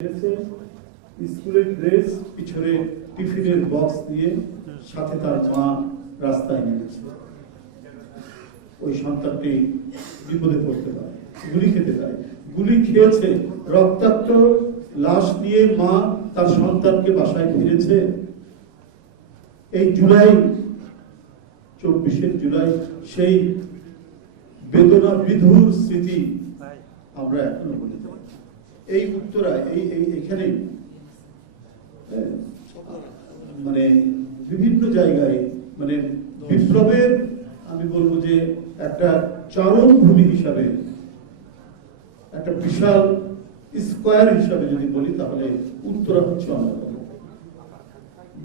স্কুলের ড্রেস, পিছনে টিফিনের বক্স দিয়ে সাথে তার মা রাস্তায় নেমেছে। ওই সন্তানটি বিপদে পড়তে পারে, গুলি খেতে পারে। গুলি খেয়েছে, রক্তাক্ত লাশ নিয়ে মা তার সন্তানকে বাসায় ফিরেছে। এই জুলাই 24 জুলাই সেই বেদনা বিধুর স্মৃতি আমরা এখনো বলি। এই উত্তরা এখানে মানে বিভিন্ন জায়গায় মানে বিপ্লবের আমি বলবো যে একটা চারণভূমি হিসাবে, একটা বিশাল স্কোয়ার হিসাবে যদি বলি তাহলে উত্তরা হচ্ছে অন্যতম।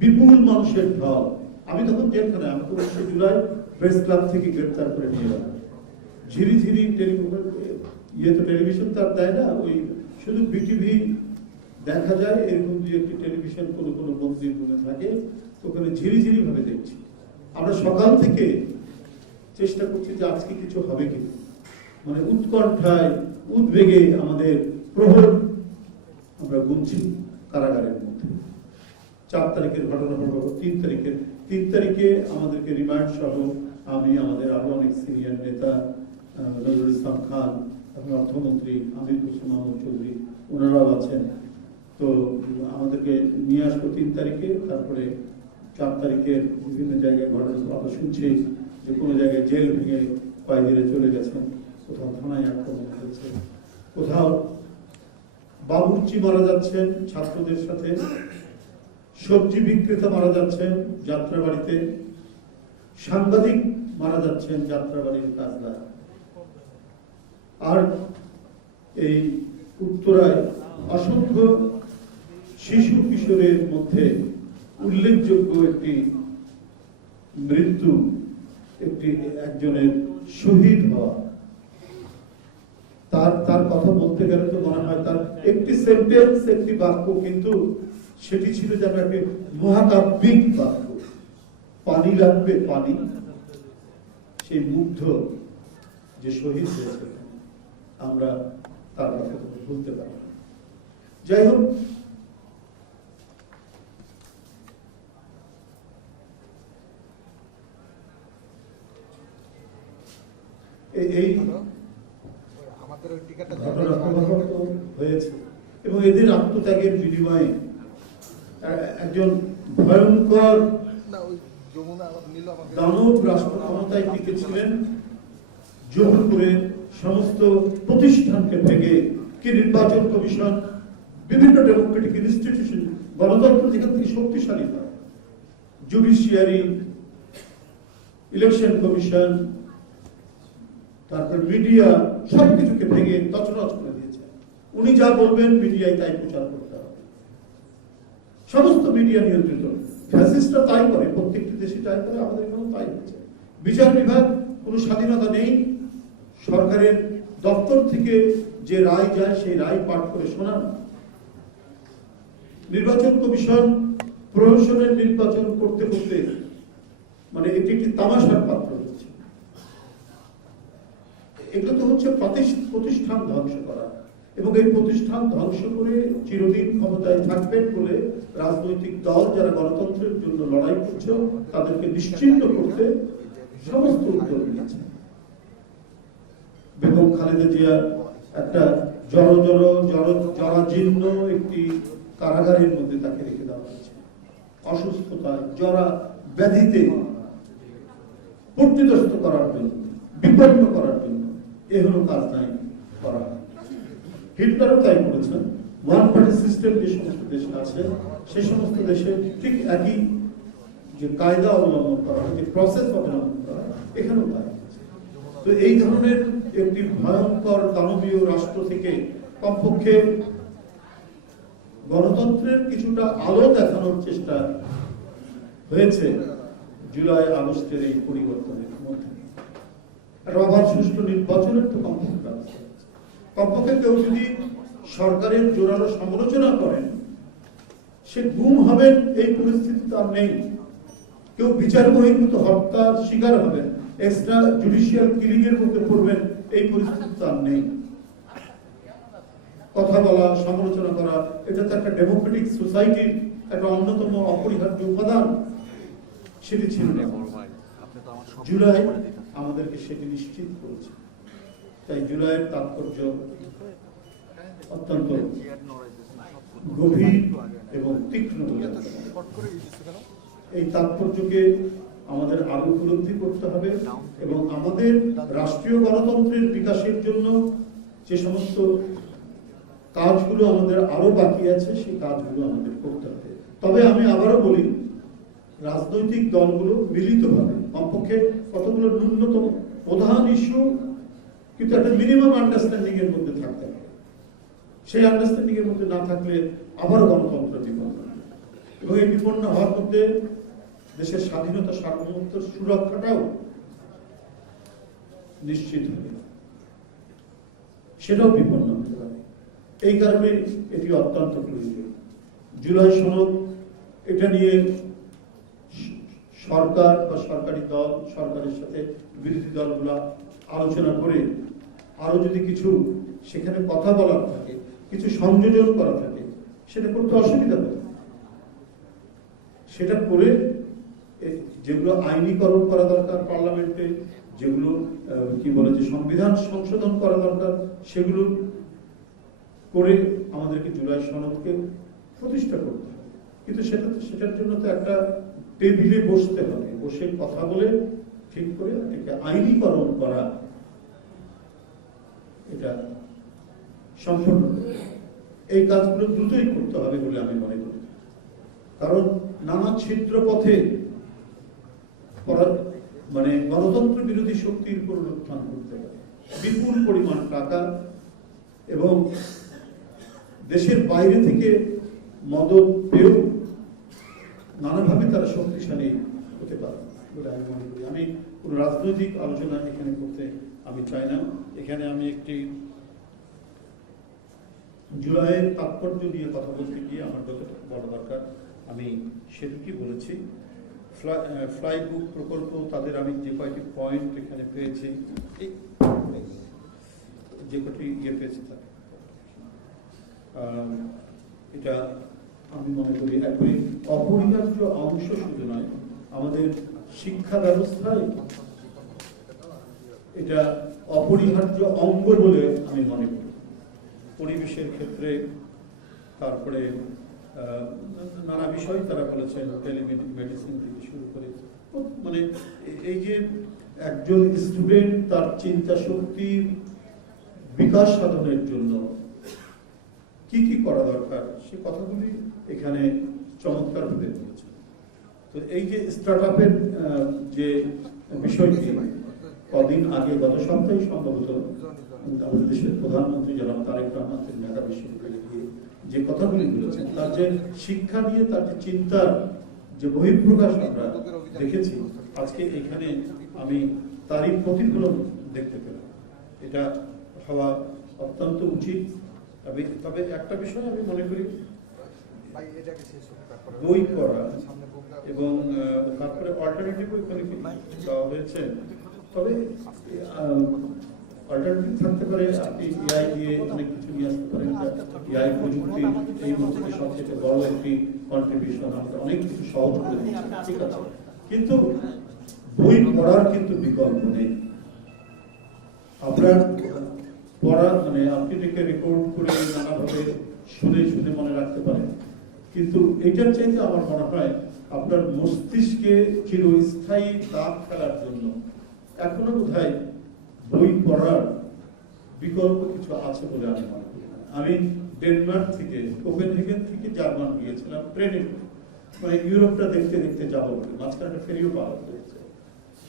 বিপুল মানুষের ঢল। আমি তখন জেলখানে, আমাকে 19 জুলাই প্রেস ক্লাব থেকে গ্রেপ্তার করে নিয়ে গেল। ঝিরিঝিরি টেলিভিশন তার দেয় না, ওই শুধু বিটিভি দেখা যায়, এরকম যে একটি টেলিভিশন কোনো কোনো মন্দির রুমে থাকে, ওখানে ঝিরিঝিরি ভাবে দেখছি। আমরা সকাল থেকে চেষ্টা করছি যে আজকে কিছু হবে কি, মানে উৎকণ্ঠায় উদ্বেগে আমাদের প্রহর আমরা গুনছি কারাগারের মধ্যে। 4 তারিখের ঘটনা পড়ব, 3 তারিখে আমাদেরকে রিমান্ড সহ আমি, আমাদের আরো অনেক সিনিয়র নেতা, নজরুল ইসলাম খান, অর্থমন্ত্রী আমির হোসেন মাহমুদ চৌধুরী, ওনারাও আছেন। তো আমাদেরকে নিয়ে আসবো 3 তারিখে। তারপরে 4 তারিখের বিভিন্ন জায়গায় ঘটনা আমরা শুনছি যে কোনো জায়গায় জেল ভেঙে কয়েদিরা চলে গেছেন, কোথাও থানায় আক্রমণ হয়েছে, কোথাও বাবুর্চি মারা যাচ্ছেন ছাত্রদের সাথে, সবজি বিক্রেতা মারা যাচ্ছেন যাত্রাবাড়িতে, সাংবাদিক মারা যাচ্ছেন যাত্রাবাড়ির কাজলা। আর এই উত্তরায় অসংখ্য শিশু কিশোরের মধ্যে উল্লেখযোগ্য একটি মৃত্যু, একজনের শহীদ হওয়া। তার কথা বলতে গেলে তো মনে হয় তার একটি সেন্টেন্স, একটি বাক্য, কিন্তু সেটি ছিল যেন একটি মহাকাব্যিক বাক্য। পানি লাগবে, পানি। সেই মুগ্ধ যে শহীদ হয়েছে, আমরা তার কথা বলতে পারি। যাই হোক, এই ঘটনা হয়েছে এবং এদের আত্মত্যাগের বিনিময়ে একজন ভয়ঙ্কর দানব রাষ্ট্র ক্ষমতায় টিকেছিলেন। জোর করে সমস্ত প্রতিষ্ঠানকে ভেঙে, কি নির্বাচন কমিশন, বিভিন্ন ডেমোক্রেটিক ইনস্টিটিউশন, গণতন্ত্র যেখান থেকে শক্তিশালী হয়, জুডিশিয়ারি, ইলেকশন কমিশন, তারপর মিডিয়া, সবকিছুকে ভেঙে তছনছ করে দিয়েছে। উনি যা বলবেন মিডিয়ায় তাই প্রচার করতে হবে। সমস্ত মিডিয়া নিয়ন্ত্রিত। ফ্যাসিস্টরা তাই করে, প্রত্যেকটি দেশে তাই করে, আমাদের এখানেও তাই হচ্ছে। বিচার বিভাগ কোনো স্বাধীনতা নেই। সরকারের দপ্তর থেকে যে রায় যায় সেই রায় পাঠ করে শোনান। নির্বাচন কমিশন প্রহসনের নির্বাচন করতে করতে মানে এটি একটি তামাশার পাত্র হচ্ছে। এগুলো তো হচ্ছে প্রতিষ্ঠান ধ্বংস করা, এবং এই প্রতিষ্ঠান ধ্বংস করে চিরদিন ক্ষমতায় থাকবেন বলে রাজনৈতিক দল যারা গণতন্ত্রের জন্য লড়াই করছে তাদেরকে নিশ্চিন্ত করতে সমস্ত উদ্যোগ নিয়েছে। বেগম খালেদা জিয়া একটা জরাজীর্ণ একটি কারাগারের মধ্যে তাকে রেখে দেওয়া হয়েছে। অসুস্থতায়, জরা ব্যাধিতে পূর্তিদস্ত করার জন্য, বিপন্ন করার জন্য। এ হলো কাজ নাই করা। হিটলারও তাই করেছেন। ওয়ান পার্টি সিস্টেম যে সমস্ত দেশে আছে, সেই সমস্ত দেশে ঠিক একই যে কায়দা অবলম্বন করা হয়, যে প্রসেস অবলম্বন করা হয়, এখানেও তাই। তো এই ধরনের একটি ভয়ঙ্কর দানবীয় রাষ্ট্র থেকে কমপক্ষে গণতন্ত্রের কিছুটা আলো দেখানোর চেষ্টা হয়েছে জুলাই আগস্টের এই পরিবর্তনের মধ্যে। অবাধ সুষ্ঠু নির্বাচনের তো কমপক্ষে কেউ যদি সরকারের জোরালো সমালোচনা করেন, সে গুম হবেন, এই পরিস্থিতি তার নেই। কেউ বিচার বহির্ভূত হত্যার শিকার হবেন, এক্সট্রা জুডিশিয়াল কিলিং এর মধ্যে পড়বেন, এই পরিস্থিতি তার নেই। কথা বলা, সমালোচনা করা, এটা তো একটা ডেমোক্রেটিক সোসাইটির একটা অন্যতম অপরিহার্য উপাদান। সেটি ছিল না। জুলাই আমাদেরকে সেটি নিশ্চিত করেছে। তাই জুলাইয়ের তাৎপর্য অত্যন্ত গভীর এবং তীক্ষ্ণ। এই তাৎপর্যকে আমাদের আরো উপলব্ধি করতে হবে এবং আমাদের রাষ্ট্রীয় গণতন্ত্রের বিকাশের জন্য যে সমস্ত কাজগুলো আমাদের আরো বাকি আছে সেই কাজগুলো আমাদের করতে হবে। তবে আমি আবারও বলি, রাজনৈতিক দলগুলো মিলিতভাবে কমপক্ষে কতগুলো ন্যূনতম প্রধান ইস্যু কিন্তু একটা মিনিমাম আন্ডারস্ট্যান্ডিং এর মধ্যে থাকতে হবে। সেই আন্ডারস্ট্যান্ডিং এর মধ্যে না থাকলে আবারও গণতন্ত্র বিপন্ন, এবং এই বিপন্ন হওয়ার মধ্যে দেশের স্বাধীনতা, সার্বভৌমত্ব, সুরক্ষাটাও নিশ্চিত হবে, সেটাও বিপন্ন হতে পারে। এই কারণে এটি অত্যন্ত প্রয়োজন। জুলাই সনদ, এটা নিয়ে সরকার বা সরকারি দল, সরকারের সাথে বিরোধী দলগুলা আলোচনা করে আরো যদি কিছু সেখানে কথা বলার থাকে, কিছু সংযোজন করা থাকে, সেটা করতে অসুবিধা হবে। সেটা করে যেগুলো আইনীকরণ করা দরকার পার্লামেন্টে, যেগুলো কি বলে যে সংবিধান সংশোধন করা দরকার, সেগুলো করে আমাদেরকে জুলাই সনদকে প্রতিষ্ঠা করতে হবে। কিন্তু সেটার জন্য তো একটা টেবিলে বসতে হবে, বসে কথা বলে ঠিক করে এটাকে আইনীকরণ করা, এটা সম্পূর্ণ এই কাজগুলো দ্রুতই করতে হবে বলে আমি মনে করি। কারণ নানা ছিদ্র পথে মানে গণতন্ত্র বিরোধী শক্তির উপর উত্থান করতে হবে। বিপুল পরিমাণ টাকা এবং দেশের বাইরে থেকে মদত পেয়েও নানাভাবে তারা শক্তিশালী হতে পারে বলে আমি মনে করি। আমি কোন রাজনৈতিক আলোচনা এখানে করতে আমি চাই না। এখানে আমি একটি জুলাইয়ের তাৎপর্য নিয়ে কথা বলতে গিয়ে আমার যতটুকু বলা দরকার আমি সেটুকি বলেছি। ফ্লাই বুক প্রকল্প, তাদের আমি যে কয়েকটি পয়েন্ট এখানে পেয়েছি, যে কটি পেয়েছি তাদের এটা আমি মনে করি একবারে অপরিহার্য অংশ শুধু নয়, আমাদের শিক্ষা ব্যবস্থায় এটা অপরিহার্য অঙ্গ বলে আমি মনে করি। পরিবেশের ক্ষেত্রে, তারপরে নানা বিষয় তারা বলেছেন, টেলিমেডিসিন থেকে শুরু করে, মানে এই যে একজন স্টুডেন্ট তার চিন্তা শক্তির বিকাশ সাধনের জন্য কি কি করা দরকার সে কথাগুলি এখানে চমৎকার ভাবে বলেছে। তো এই যে স্টার্ট আপের যে বিষয়টি কদিন আগে, গত সপ্তাহে সম্ভবত আমাদের দেশের প্রধানমন্ত্রী জনাব তারেক রহমান ঢাকা বিশ্ববিদ্যালয়ে গিয়ে যে কথাগুলি বলেছেন, তার যে শিক্ষা নিয়ে তার যে চিন্তার যে বহিঃপ্রকাশ আমরা দেখেছি, আজকে এখানে আমি তারই প্রতিফলন দেখতে পেলাম। এটা হওয়া অত্যন্ত উচিত। তবে একটা বিষয় আমি মনে করি, বই পড়া এবং তারপরে অল্টারনেটিভ ওইখানে দেওয়া হয়েছে। তবে অল্টারনেটিভ থাকতে পারে, আপনি এআই দিয়ে অনেক কিছু নিয়ে আসতে পারেন। এআই প্রযুক্তি এই মুহূর্তে সবচেয়ে বড় একটি কন্ট্রিবিউশন, আমাদের অনেক কিছু সহজ করে দিচ্ছে, ঠিক আছে। কিন্তু বই পড়ার কিন্তু বিকল্প নেই। আপনার পড়া মানে আপনি এটাকে রেকর্ড করে নানাভাবে শুনে শুনে মনে রাখতে পারেন, কিন্তু এটার চাইতে আমার মনে হয় আপনার মস্তিষ্কে চিরস্থায়ী দাগ ফেলার জন্য এখনো বোধহয় বই পড়ার বিকল্প কিছু আছে বলে আমি মনে করি। আমি ডেনমার্ক থেকে, কোপেনহেগেন থেকে জার্মান গিয়েছিলাম ট্রেনে, মানে ইউরোপটা দেখতে দেখতে যাবো বলে, মাঝখানে ফেরিও পাওয়া হয়েছে।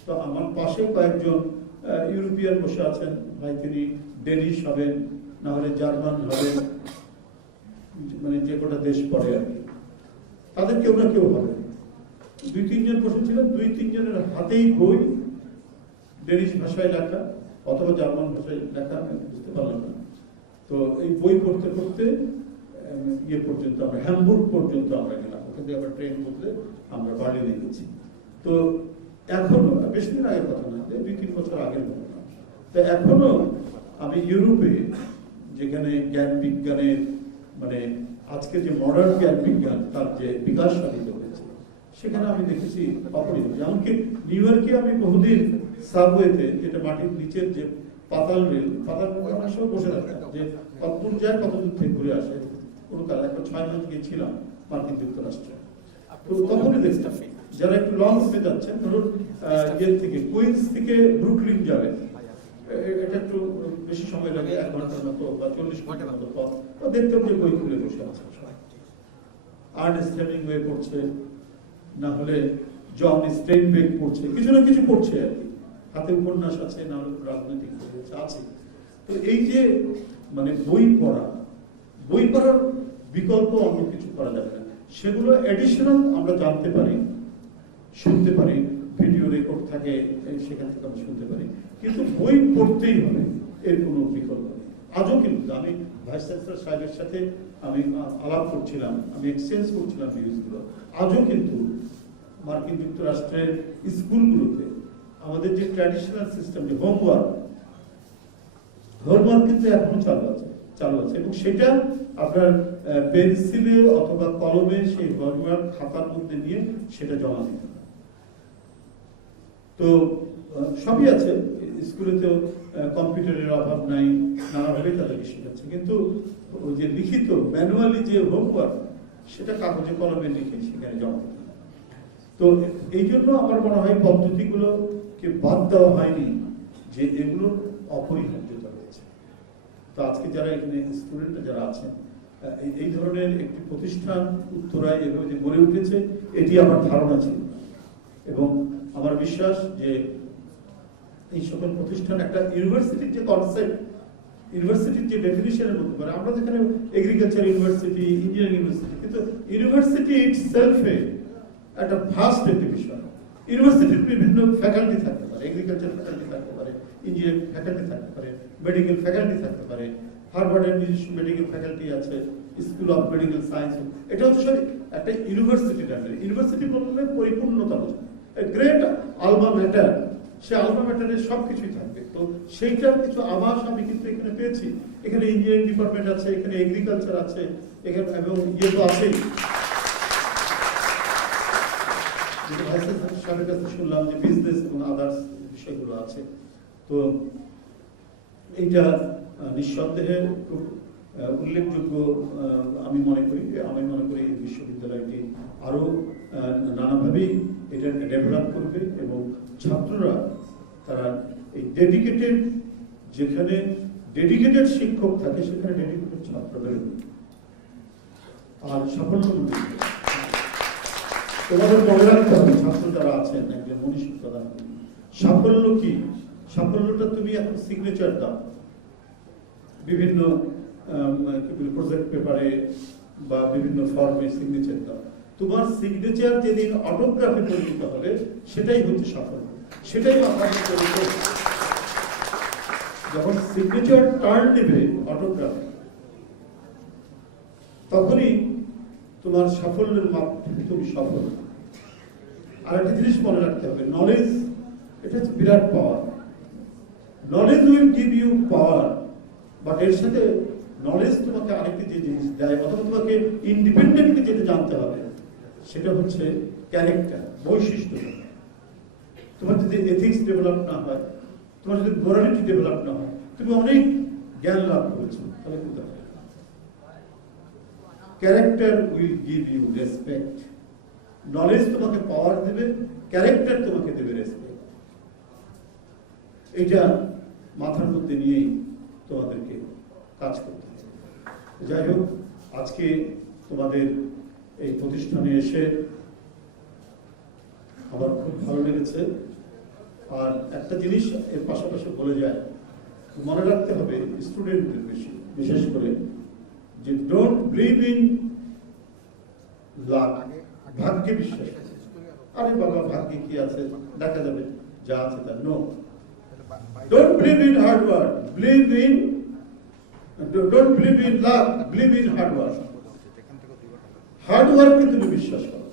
তো আমার পাশে কয়েকজন ইউরোপিয়ান বসে আছেন, ভাই তিনি ডেনিশ হবেন, না হলে জার্মান হবেন, মানে যে কটা দেশ পড়ে আর কি, তাদের কেউ না কেউ হবে। 2-3 জন বসেছিলেন, 2-3 জনের হাতেই বই, ডেনিশ ভাষায় লেখা অথবা জার্মান ভাষায় লেখা, আমি বুঝতে পারলাম না। তো এই বই পড়তে পড়তে ইয়ে পর্যন্ত আমরা হ্যামবুর্গ পর্যন্ত আমরা গেলাম, ওখান থেকে আবার ট্রেন বদলে আমরা বার্লিনে গেছি। তো এখনো, বেশি দিন আগের কথা না, 2-3 বছর আগের ঘটনা। তো এখনো আমি ইউরোপে যে যেখানে জ্ঞান বিজ্ঞানের মানে আজকে যে মডার্ন জ্ঞান বিজ্ঞান তার যে বিকাশ সাধিত হয়েছে, সেখানে আমি দেখেছি অপরিহার্য। এমনকি নিউ ইয়র্কে আমি বহুদিন সাবওয়েতে, যেটা মাটির নিচের যে পাতাল রেল অনেক সময় বসে থাকতাম যে কতদূর যায় কতদূর থেকে ঘুরে আসে। কোনো কাল একটা 6 মাস গিয়েছিলাম মার্কিন যুক্তরাষ্ট্রে। তো তখনই দেখতাম যারা একটু লং রুটে যাচ্ছেন, ধরুন ইয়ে থেকে কুইন্স থেকে ব্রুকলিন যাবে, এটা একটু বেশি সময় লাগে, 1 ঘন্টার মতো বা 40 মিনিটের মতো পথ। তো দেখতাম যে বই খুলে বসে আছে, আর্নেস্ট হেমিংওয়ে পড়ছে, না হলে জন স্টেইনবেক পড়ছে, কিছু না কিছু পড়ছে আর কি, হাতে উপন্যাস আছে, না হলে রাজনৈতিক আছে। তো এই যে মানে বই পড়ার বিকল্প অন্য কিছু করা যাবে না, সেগুলো এডিশনাল আমরা জানতে পারি, শুনতে পারি, ভিডিও রেকর্ড থাকে সেখান থেকে আমরা শুনতে পারি, কিন্তু বই পড়তেই হবে, এর কোনো বিকল্প নেই। আজও কিন্তু আমি ভাইস চ্যান্সেলর সাহেবের সাথে আমি আলাপ করছিলাম, আমি এক্সচেঞ্জ করছিলাম নিউজগুলো, আজও কিন্তু মার্কিন যুক্তরাষ্ট্রের স্কুলগুলোতে আমাদের যে ট্র্যাডিশনাল সিস্টেম, যে হোমওয়ার্ক কিন্তু এখনো চালু আছে এবং সেটা আপনার পেন্সিলে অথবা কলমে সেই হোমওয়ার্ক খাতার মধ্যে নিয়ে সেটা জমা দিতে। তো সবই আছে, স্কুলেতেও কম্পিউটারের অভাব নাই, নানাভাবে তাদেরকে শেখাচ্ছে, কিন্তু ওই যে লিখিত ম্যানুয়ালি যে হোমওয়ার্ক সেটা কাগজে কলমে লিখে সেখানে জমা দিতে। তো এই জন্য আমার মনে হয় পদ্ধতিগুলোকে বাদ দেওয়া হয়নি, যে এগুলোর অপরিহার্যতা রয়েছে। তো আজকে যারা এখানে স্টুডেন্ট যারা আছেন, এই ধরনের একটি প্রতিষ্ঠান উত্তরায় এভাবে যে গড়ে উঠেছে, এটি আমার ধারণা ছিল এবং আমার বিশ্বাস যে এই সকল প্রতিষ্ঠান একটা ইউনিভার্সিটির যে কনসেপ্ট, ইউনিভার্সিটির যে ডেফিনিশনের মধ্যে পারে, আমরা যেখানে এগ্রিকালচার ইউনিভার্সিটি, ইঞ্জিনিয়ারিং ইউনিভার্সিটি, কিন্তু ইউনিভার্সিটি ইটসেলফে একটা ভাস্ট একটি বিষয়। ইউনিভার্সিটির বিভিন্ন ফ্যাকাল্টি থাকতে পারে, এগ্রিকালচার ফ্যাকাল্টি থাকতে পারে, ইঞ্জিনিয়ারিং ফ্যাকাল্টি থাকতে পারে, মেডিকেল ফ্যাকাল্টি থাকতে পারে, হার্ভার্ডের নিজস্ব মেডিকেল ফ্যাকাল্টি আছে, স্কুল অফ মেডিকেল সায়েন্স। এটা হচ্ছে একটা ইউনিভার্সিটি। ইউনিভার্সিটি বলতে পরিপূর্ণতা বোঝায়, গ্রেট আলমা ম্যাটার, সে আলমা ম্যাটারের সবকিছুই থাকবে। তো সেইটার কিছু আভাস আমি কিন্তু এখানে পেয়েছি। এখানে ইঞ্জিনিয়ারিং ডিপার্টমেন্ট আছে, এখানে এগ্রিকালচার আছে, এখানে এবং ইয়ে তো আছেই। সাহেবের কাছে শুনলাম যে বিজনেস এবং আদার্স বিষয়গুলো আছে। তো এইটা নিঃসন্দেহে খুব উল্লেখযোগ্য আমি মনে করি এই বিশ্ববিদ্যালয়টি আরো নানাভাবেই এটা ডেভেলপ করবে এবং ছাত্ররা তারা এই ডেডিকেটেড, যেখানে ডেডিকেটেড শিক্ষক থাকে সেখানে ডেডিকেটেড ছাত্র বেরোবে আর সাফল্য। তোমাদের মনে রাখতে হবে, ছাত্র যারা আছেন, একজন মনীষী প্রদান করি, সাফল্য কি? সাফল্যটা তুমি এখন সিগনেচার দাও বিভিন্ন প্রজেক্ট পেপারে বা বিভিন্ন ফর্মে সিগনেচার দাও। তোমার সিগনেচার যেদিন অটোগ্রাফে পরিণত হবে সেটাই হচ্ছে সাফল্য, সেটাই যখন সিগনেচার টার্ন নেবে অটোগ্রাফে, তখনই তোমার সাফল্যের মাপকাঠি তুমি সফল। আর একটা জিনিস মনে রাখতে হবে, নলেজ, এটা হচ্ছে বিরাট power. Knowledge will give you power, but এর সাথে নলেজ তোমাকে আরেকটি যে জিনিস দেয়, অথবা তোমাকে ইন্ডিপেন্ডেন্টলি যেটা জানতে হবে সেটা হচ্ছে ক্যারেক্টার, বৈশিষ্ট্য। তোমার যদি এথিক্স ডেভেলপ না হয়, তোমার যদি মোরালিটি ডেভেলপ না হয়, তুমি অনেক জ্ঞান লাভ করেছো, তাহলে কিন্তু character will give you respect. Knowledge তোমাকে পাওয়ার দেবে, ক্যারেক্টার তোমাকে দেবে রেসপেক্ট। এটা মাথার মধ্যে নিয়েই তোমাদেরকে কাজ করতে হবে। যাই হোক, আজকে তোমাদের এই প্রতিষ্ঠানে এসে আমার খুব ভালো লেগেছে। আর একটা জিনিস এর পাশাপাশি বলে যায়, মনে রাখতে হবে স্টুডেন্টদের বিশেষ করে, যে ডোন্ট বিলিভ ইন লাক, ভাগ্যে বিশ্বাস। আরে বাবা, ভাগ্যে কি আছে, দেখা যাবে, যা আছে তা। No, don't believe in hard work, don't believe in luck, believe in hard work. Hard ওয়ার্ককে তুমি বিশ্বাস করো,